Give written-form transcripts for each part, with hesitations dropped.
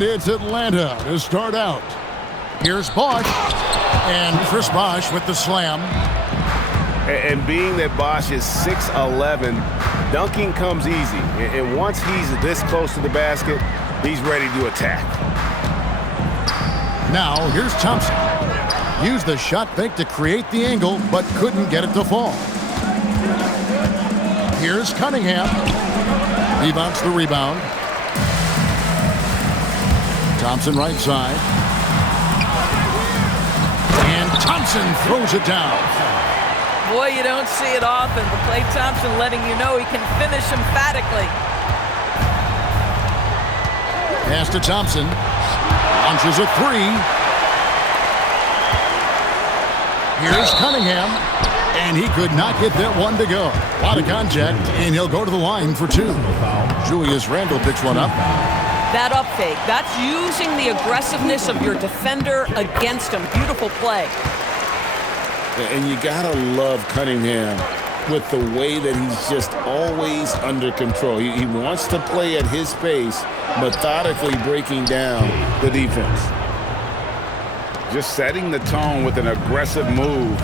And it's Atlanta to start out. Here's Bosch. And Chris Bosch with the slam. And being that Bosch is 6'11", dunking comes easy. And once he's this close to the basket, he's ready to attack. Now, here's Thompson. Used the shot fake to create the angle, but couldn't get it to fall. Here's Cunningham. He bounced the rebound. Thompson right side. And Thompson throws it down. Boy, you don't see it often, but Klay Thompson letting you know he can finish emphatically. Pass to Thompson. Launches a three. Here's Cunningham. And he could not get that one to go. A lot of contact, and he'll go to the line for two. Julius Randle picks one up. That up fake, that's using the aggressiveness of your defender against him. Beautiful play. And you gotta love Cunningham with the way that he's just always under control. He wants to play at his pace, methodically breaking down the defense. Just setting the tone with an aggressive move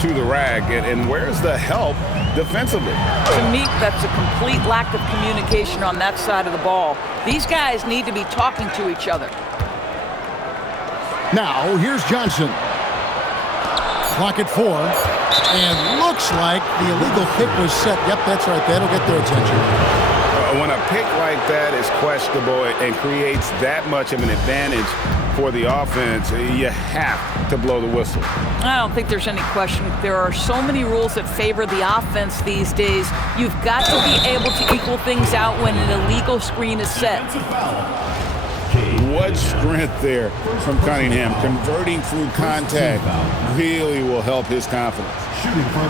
to the rack. And where's the help defensively? To me, that's a complete lack of communication on that side of the ball. These guys need to be talking to each other. Now, here's Johnson. Clock at 4. And looks like the illegal kick was set. Yep, that's right. That'll get their attention. When a pick like that is questionable and creates that much of an advantage for the offense, you have to blow the whistle. I don't think there's any question. There are so many rules that favor the offense these days. You've got to be able to equal things out when an illegal screen is set. What strength there from Cunningham. Converting through contact really will help his confidence.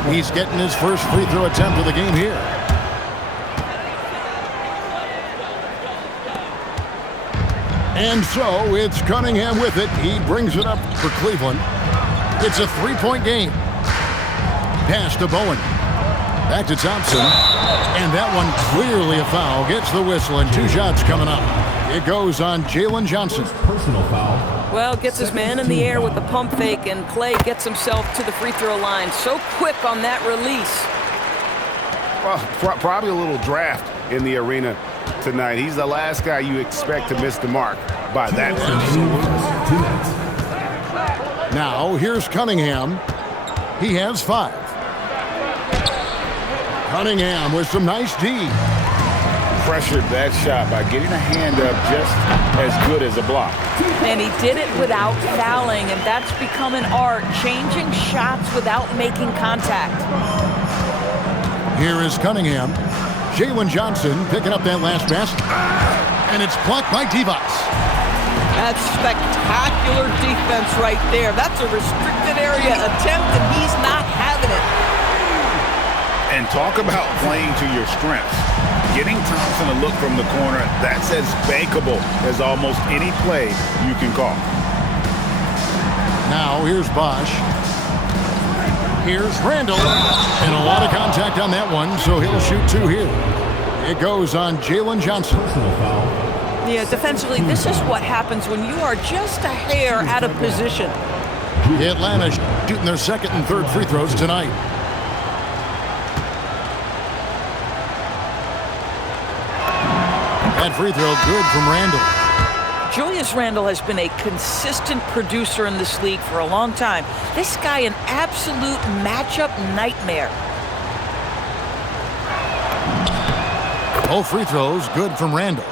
He's getting his first free throw attempt of the game here. And so it's Cunningham with it. He brings it up for Cleveland. It's a three-point game. Pass to Bowen. Back to Thompson. And that one clearly a foul. Gets the whistle and 2 shots coming up. It goes on Jalen Johnson. Personal foul. Well, gets his man in the air with the pump fake, and Klay gets himself to the free throw line. So quick on that release. Well, probably a little draft in the arena tonight. He's the last guy you expect to miss the mark by that much. Now, here's Cunningham. He has 5. Cunningham with some nice D. Pressured that shot by getting a hand up just as good as a block. And he did it without fouling, and that's become an art, changing shots without making contact. Here is Cunningham. Jalen Johnson picking up that last pass. And it's blocked by Divac. That's spectacular defense right there. That's a restricted area attempt, and he's not having it. And talk about playing to your strengths. Getting Thompson a look from the corner, that's as bankable as almost any play you can call. Now here's Bosch. Here's Randle. And a lot of contact on that one, so he'll shoot 2 here. It goes on Jalen Johnson. Yeah, defensively, this is what happens when you are just a hair out of position. Atlanta shooting their second and third free throws tonight. That free throw good from Randle. Julius Randle has been a consistent producer in this league for a long time. This guy, an absolute matchup nightmare. Both free throws good from Randle.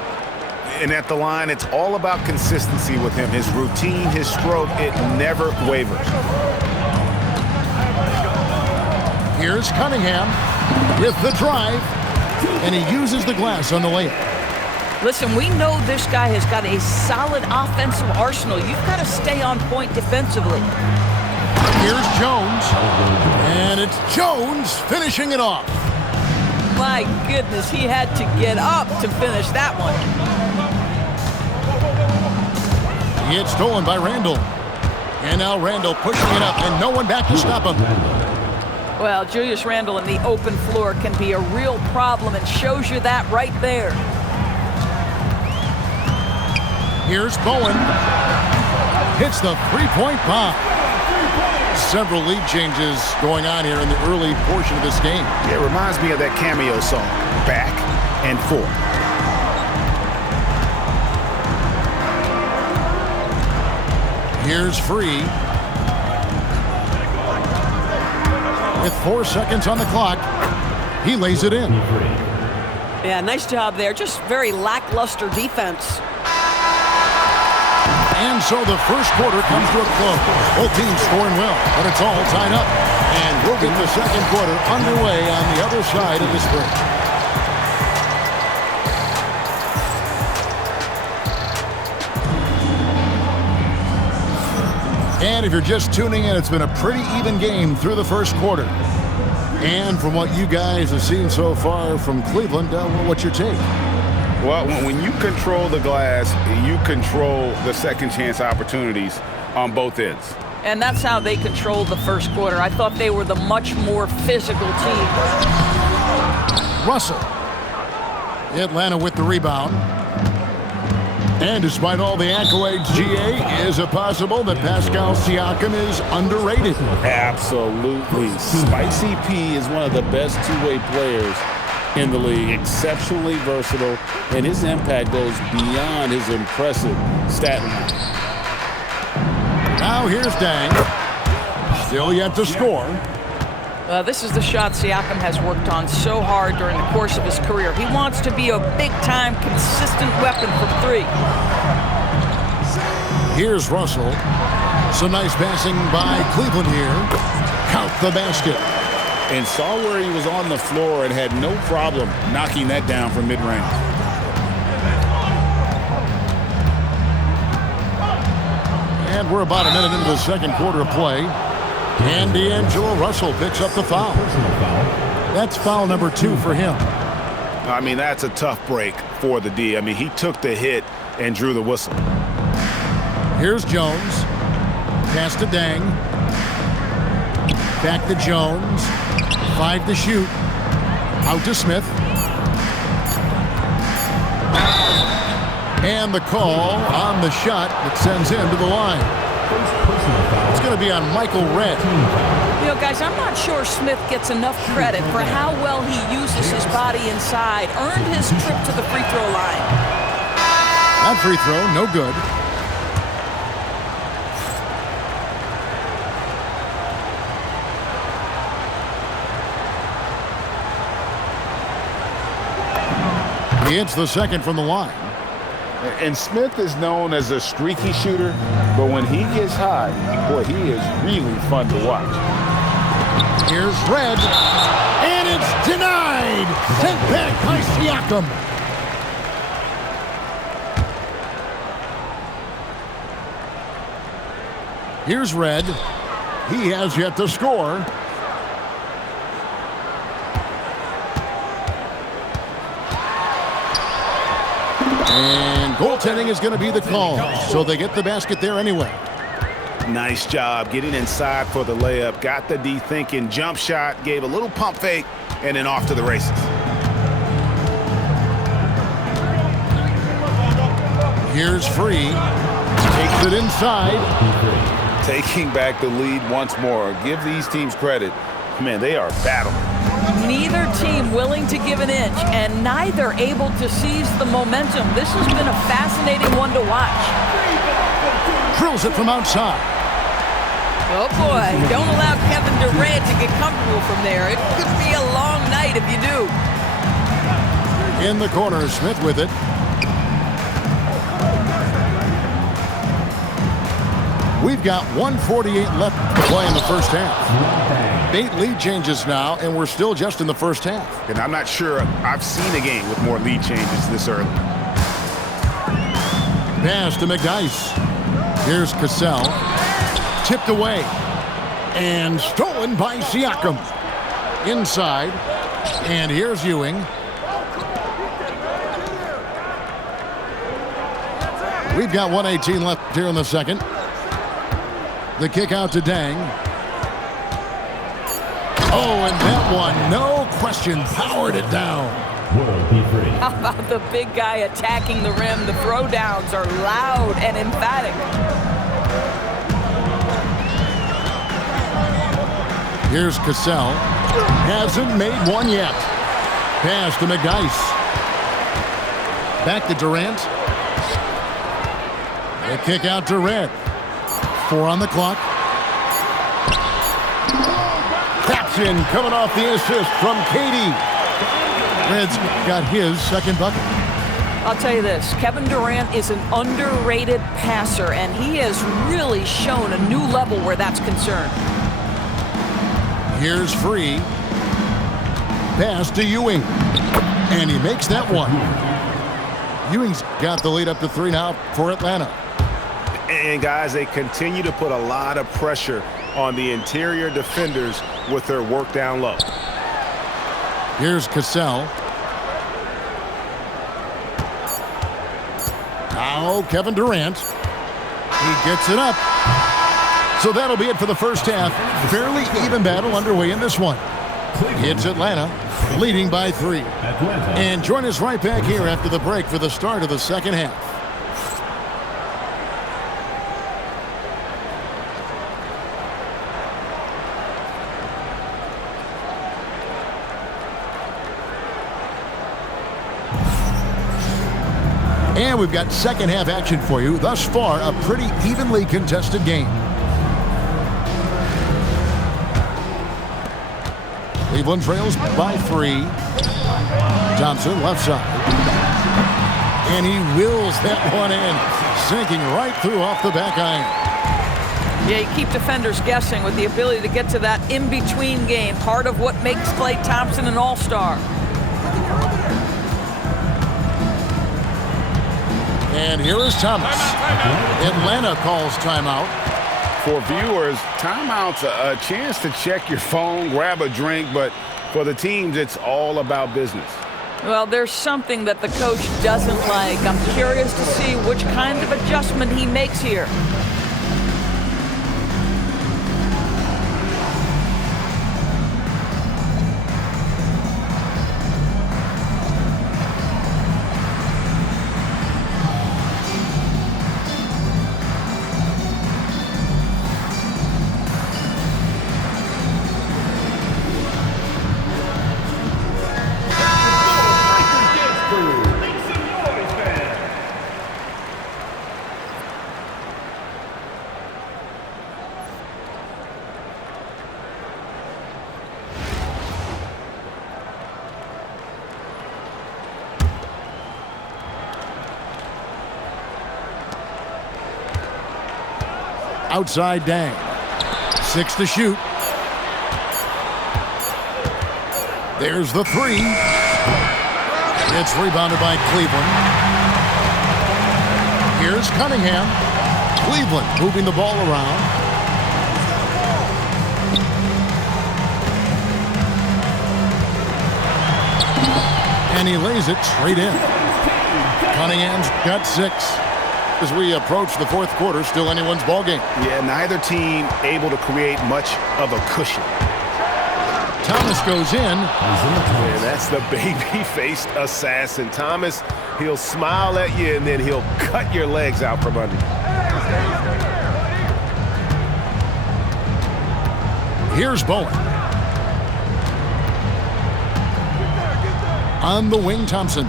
And at the line, it's all about consistency with him. His routine, his stroke, it never wavers. Here's Cunningham with the drive. And he uses the glass on the layup. Listen, we know this guy has got a solid offensive arsenal. You've got to stay on point defensively. Here's Jones. And it's Jones finishing it off. My goodness, he had to get up to finish that one. It's stolen by Randle. And now Randle pushing it up, and no one back to stop him. Well, Julius Randle in the open floor can be a real problem, and shows you that right there. Here's Bowen. Hits the three-point bomb. Several lead changes going on here in the early portion of this game. It reminds me of that Cameo song, Back and Forth. Here's Free. With 4 seconds on the clock, he lays it in. Yeah, nice job there. Just very lackluster defense. And so the first quarter comes to a close. Both teams scoring well, but it's all tied up. And we'll get the second quarter underway on the other side of this break. And if you're just tuning in, it's been a pretty even game through the first quarter. And from what you guys have seen so far from Cleveland, what's your take? Well, when you control the glass, you control the second chance opportunities on both ends. And that's how they controlled the first quarter. I thought they were the much more physical team. Russell. Atlanta with the rebound. And despite all the accolades, GA, is it possible that Pascal Siakam is underrated? Absolutely. Spicy P is one of the best two-way players in the league. Exceptionally versatile, and his impact goes beyond his impressive stat line. Now here's Dang. Still yet to score. This is the shot Siakam has worked on so hard during the course of his career. He wants to be a big-time, consistent weapon from three. Here's Russell. Some nice passing by Cleveland here. Count the basket. And saw where he was on the floor and had no problem knocking that down from mid-range. And we're about a minute into the second quarter of play. And D'Angelo Russell picks up the foul. That's foul number 2 for him. I mean, that's a tough break for the D. I mean, he took the hit and drew the whistle. Here's Jones. Pass to Dang. Back to Jones. 5 to shoot. Out to Smith. And the call on the shot that sends him to the line. It's going to be on Michael Redd. You know, guys, I'm not sure Smith gets enough credit for how well he uses his body inside. Earned his trip to the free throw line. That free throw, no good. He hits the second from the line. And Smith is known as a streaky shooter, but when he gets hot, boy, he is really fun to watch. Here's Redd, and it's denied. Sent back by Siakam. Here's Redd. He has yet to score. And goaltending is going to be the call, so they get the basket there anyway. Nice job getting inside for the layup. Got the D thinking, jump shot, gave a little pump fake, and then off to the races. Here's Free. Takes it inside. Taking back the lead once more. Give these teams credit. Man, they are battling. Neither team willing to give an inch, and neither able to seize the momentum. This has been a fascinating one to watch. Drills it from outside. Oh boy, don't allow Kevin Durant to get comfortable from there. It could be a long night if you do. In the corner, Smith with it. We've got 1:48 left to play in the first half. 8 lead changes now, and we're still just in the first half. And I'm not sure I've seen a game with more lead changes this early. Pass to McDice. Here's Cassell. Tipped away. And stolen by Siakam. Inside. And here's Ewing. We've got 1:18 left here in the second. The kick out to Dang. Oh, and that one, no question, powered it down. will be free. How about the big guy attacking the rim? The throwdowns are loud and emphatic. Here's Cassell. Hasn't made one yet. Pass to McGice. Back to Durant. The kick out to Red. 4 on the clock. Taps in, coming off the assist from Katie. Red's got his second bucket. I'll tell you this, Kevin Durant is an underrated passer, and he has really shown a new level where that's concerned. Here's Free. Pass to Ewing. And he makes that one. Ewing's got the lead up to 3 now for Atlanta. And guys, they continue to put a lot of pressure on the interior defenders with their work down low. Here's Cassell. Now Kevin Durant. He gets it up. So that'll be it for the first half. Fairly even battle underway in this one. It's Atlanta leading by 3. And join us right back here after the break for the start of the second half. And we've got second half action for you. Thus far, a pretty evenly contested game. Cleveland trails by 3. Thompson left side. And he wills that one in, sinking right through off the back iron. Yeah, you keep defenders guessing with the ability to get to that in-between game, part of what makes Klay Thompson an all-star. And here is Thomas. Atlanta calls timeout. For viewers, timeout's a chance to check your phone, grab a drink, but for the teams, it's all about business. Well, there's something that the coach doesn't like. I'm curious to see which kind of adjustment he makes here. Outside Dang. 6 to shoot. There's the 3. It's rebounded by Cleveland. Here's Cunningham. Cleveland moving the ball around. And he lays it straight in. Cunningham's got 6. As we approach the fourth quarter, still anyone's ball game. Yeah, neither team able to create much of a cushion. Thomas goes in. And that's the baby-faced assassin. Thomas, he'll smile at you, and then he'll cut your legs out from under you. Here's Bowen. On the wing, Thompson.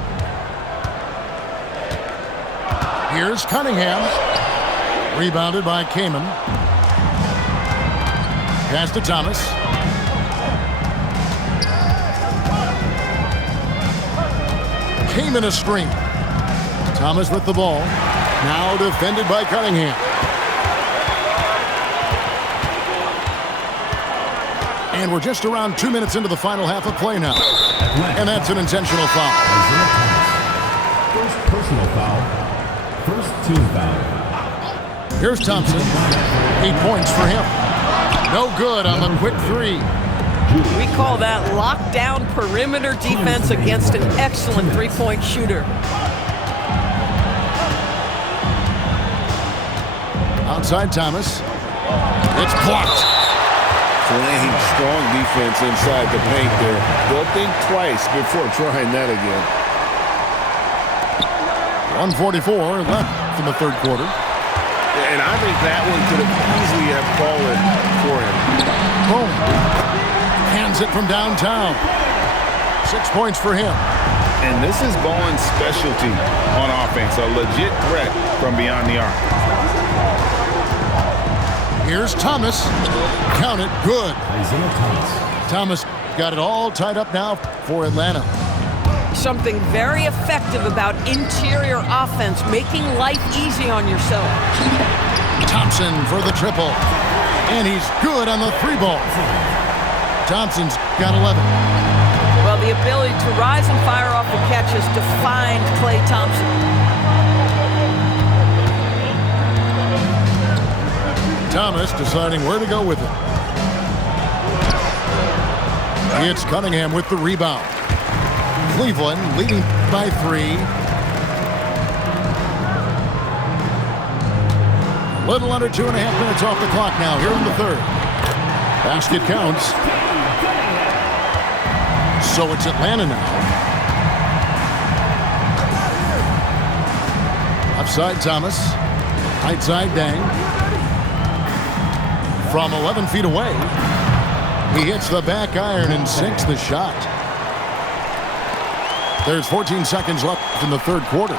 Here's Cunningham. Rebounded by Kamen. Pass to Thomas. Kamen a screen. Thomas with the ball. Now defended by Cunningham. And we're just around 2 minutes into the final half of play now. And that's an intentional foul. First personal foul. First team foul. Here's Thompson. 8 points for him. No good on the quick 3. We call that lockdown perimeter defense against an excellent three-point shooter. Outside Thomas. It's blocked. playing strong defense inside the paint there. They'll think twice before trying that again. 1:44 left in the third quarter. And I think that one could have easily have fallen for him. Boom. Hands it from downtown. 6 points for him. And this is Bowen's specialty on offense, a legit threat from beyond the arc. Here's Thomas. Count it. Good. Isaiah Thomas. Thomas got it all tied up now for Atlanta. Something very effective about interior offense, making life easy on yourself. Thompson for the triple. And he's good on the three ball. Thompson's got 11. Well, the ability to rise and fire off the catches defined Klay Thompson. Thomas deciding where to go with it. It's Cunningham with the rebound. Cleveland leading by 3. Little under 2.5 minutes off the clock now here in the third. Basket counts. So it's Atlanta now. Offside Thomas. Right side Dang. From 11 feet away. He hits the back iron and sinks the shot. There's 14 seconds left in the third quarter.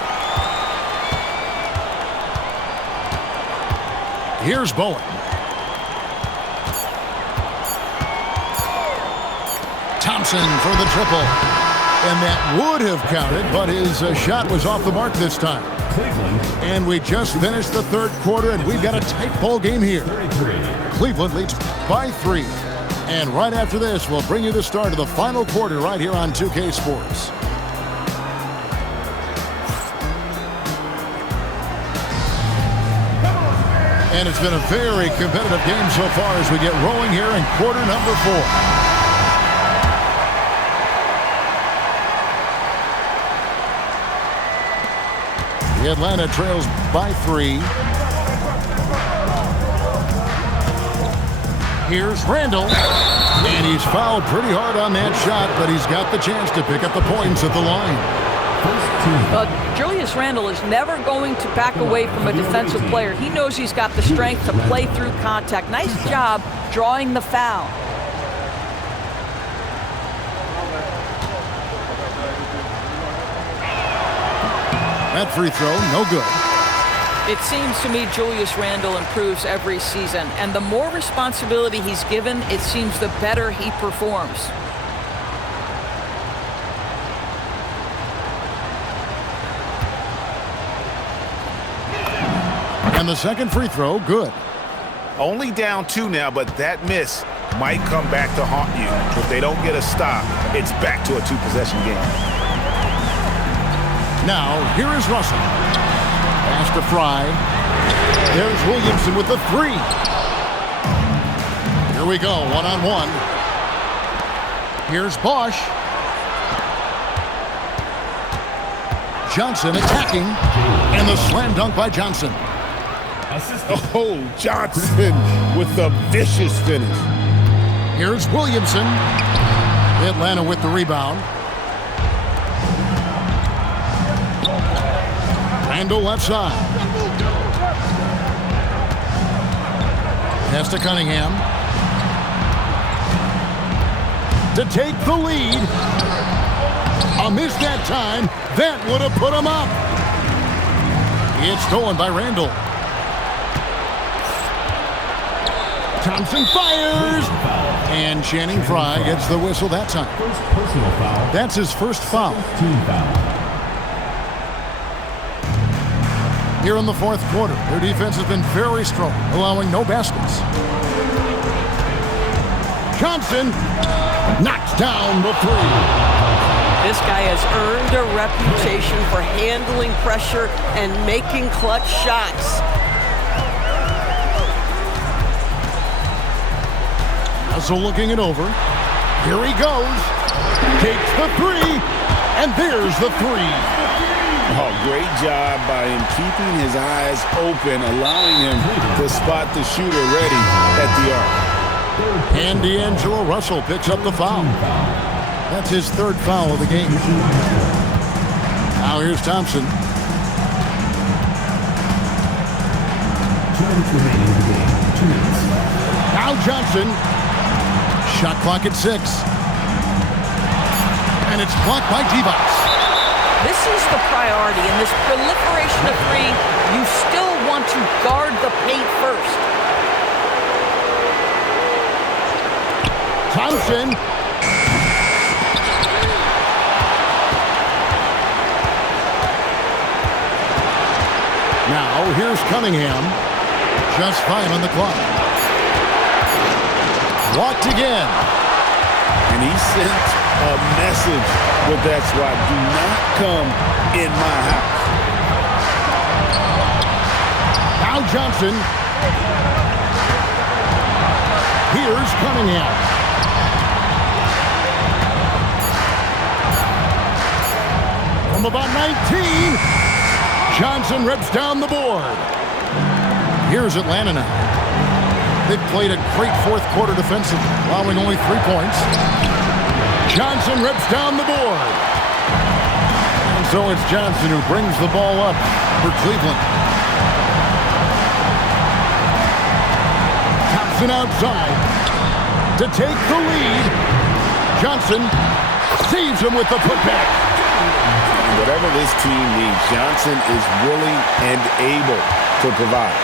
Here's Bowen. Thompson for the triple. And that would have counted, but his shot was off the mark this time. Cleveland. And we just finished the third quarter, and we've got a tight ball game here. 33. Cleveland leads by 3. And right after this, we'll bring you the start of the final quarter right here on 2K Sports. And it's been a very competitive game so far as we get rolling here in quarter number 4. The Atlanta trails by 3. Here's Randall. And he's fouled pretty hard on that shot, but he's got the chance to pick up the points at the line. Julius Randle is never going to back away from a defensive player. He knows he's got the strength to play through contact. Nice job drawing the foul. That free throw, no good. It seems to me Julius Randle improves every season, and the more responsibility he's given, it seems the better he performs. And the second free throw, good. Only down 2 now, but that miss might come back to haunt you. If they don't get a stop, it's back to a 2-possession game. Now, here is Russell. Pass to Fry. There's Williamson with the 3. Here we go, one-on-one. Here's Bosch. Johnson attacking. And the slam dunk by Johnson. Oh, Johnson with the vicious finish. Here's Williamson. Atlanta with the rebound. Randall left side. Pass to Cunningham. To take the lead. A miss that time. That would have put him up. It's stolen by Randall. Thompson fires. And Channing Frye gets the whistle that time. First personal foul. That's his first foul. Team foul. Here in the fourth quarter, their defense has been very strong, allowing no baskets. Johnson knocks down the 3. This guy has earned a reputation for handling pressure and making clutch shots. Also looking it over. Here he goes. Takes the 3. And there's the 3. Oh, great job by him keeping his eyes open, allowing him to spot the shooter ready at the arc. And D'Angelo Russell picks up the foul. That's his third foul of the game. Now here's Thompson. 2 minutes remaining in the game. 2 minutes. Now Johnson. Shot clock at 6. And it's blocked by Divac. This is the priority. In this proliferation of three, you still want to guard the paint first. Thompson. Now here's Cunningham. Just 5 on the clock. Blocked again. And he sent a message with that swat. Do not come in my house. Now Johnson. Here's Cunningham. From about 19. Johnson rips down the board. Here's Atlanta now. They've played a great fourth quarter defensively, allowing only 3 points. Johnson rips down the board. And so it's Johnson who brings the ball up for Cleveland. Thompson outside to take the lead. Johnson saves him with the putback. Whatever this team needs, Johnson is willing and able to provide.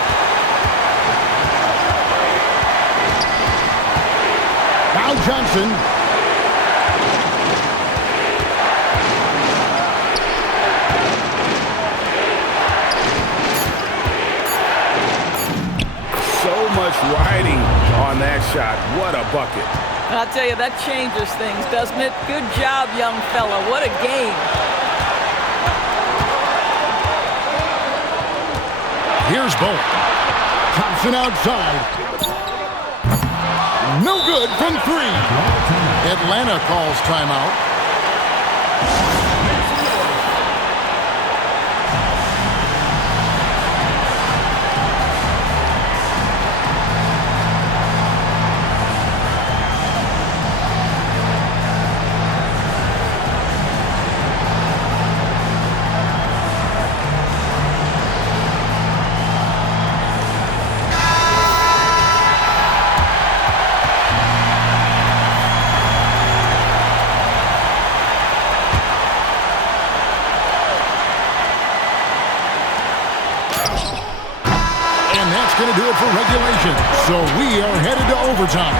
Now Johnson. So much riding on that shot. What a bucket. I'll tell you, that changes things, doesn't it? Good job, young fella. What a game. Here's Bowen. Thompson outside. No good from 3. Atlanta calls timeout. Going to do it for regulation. So we are headed to overtime.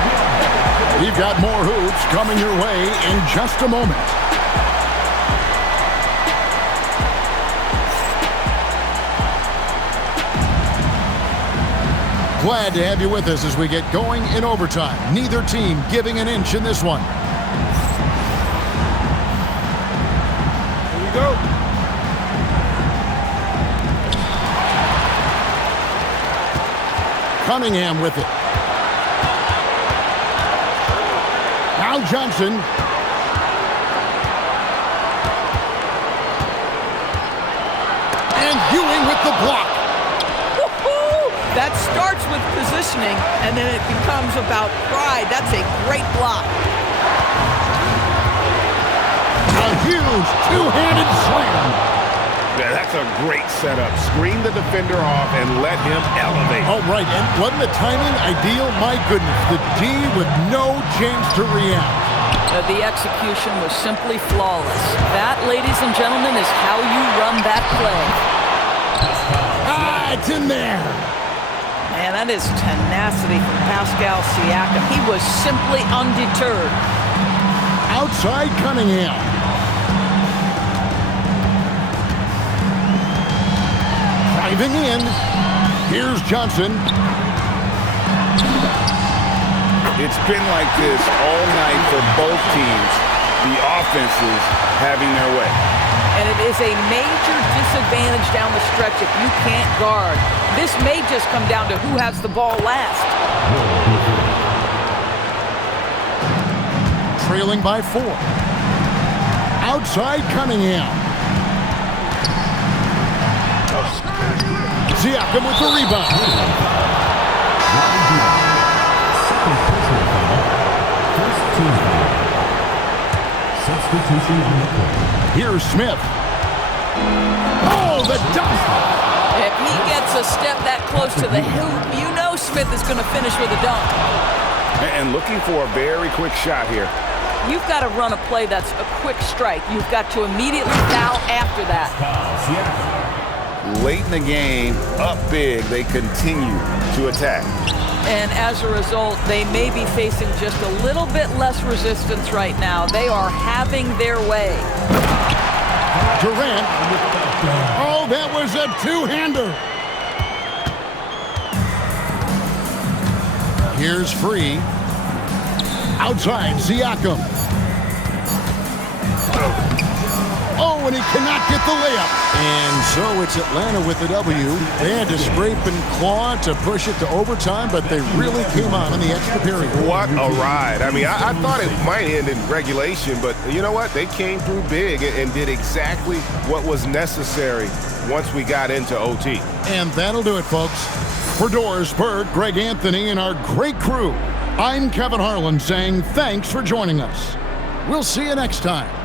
We've got more hoops coming your way in just a moment. Glad to have you with us as we get going in overtime. Neither team giving an inch in this one. Here we go. Cunningham with it. Now Johnson. And Ewing with the block. Woo-hoo! That starts with positioning, and then it becomes about pride. That's a great block. A huge two-handed slam. Yeah, that's a great setup. Screen the defender off and let him elevate. Oh, right. And wasn't the timing ideal? My goodness. The D with no chance to react. The execution was simply flawless. That, ladies and gentlemen, is how you run that play. Ah, it's in there. Man, that is tenacity from Pascal Siakam. He was simply undeterred. Outside Cunningham. Driving in. Here's Johnson. It's been like this all night for both teams. The offenses having their way. And it is a major disadvantage down the stretch if you can't guard. This may just come down to who has the ball last. Trailing by 4. Outside Cunningham. Siakam with the rebound. Substitution on the court. Here's Smith. Oh, the dunk! If he gets a step that close to the hoop, you know Smith is going to finish with a dunk. And looking for a very quick shot here. You've got to run a play that's a quick strike. You've got to immediately foul after that. Late in the game, up big, they continue to attack. And as a result, they may be facing just a little bit less resistance right now. They are having their way. Durant. Oh, that was a two-hander. Here's Free. Outside, Siakam. Oh, and he cannot get the layup. And so it's Atlanta with the W. They had to scrape and claw to push it to overtime, but they really came on in the extra period. What a ride. I mean, I thought it might end in regulation, but you know what? They came through big and did exactly what was necessary once we got into OT. And that'll do it, folks. For Doris Berg, Greg Anthony, and our great crew, I'm Kevin Harlan saying thanks for joining us. We'll see you next time.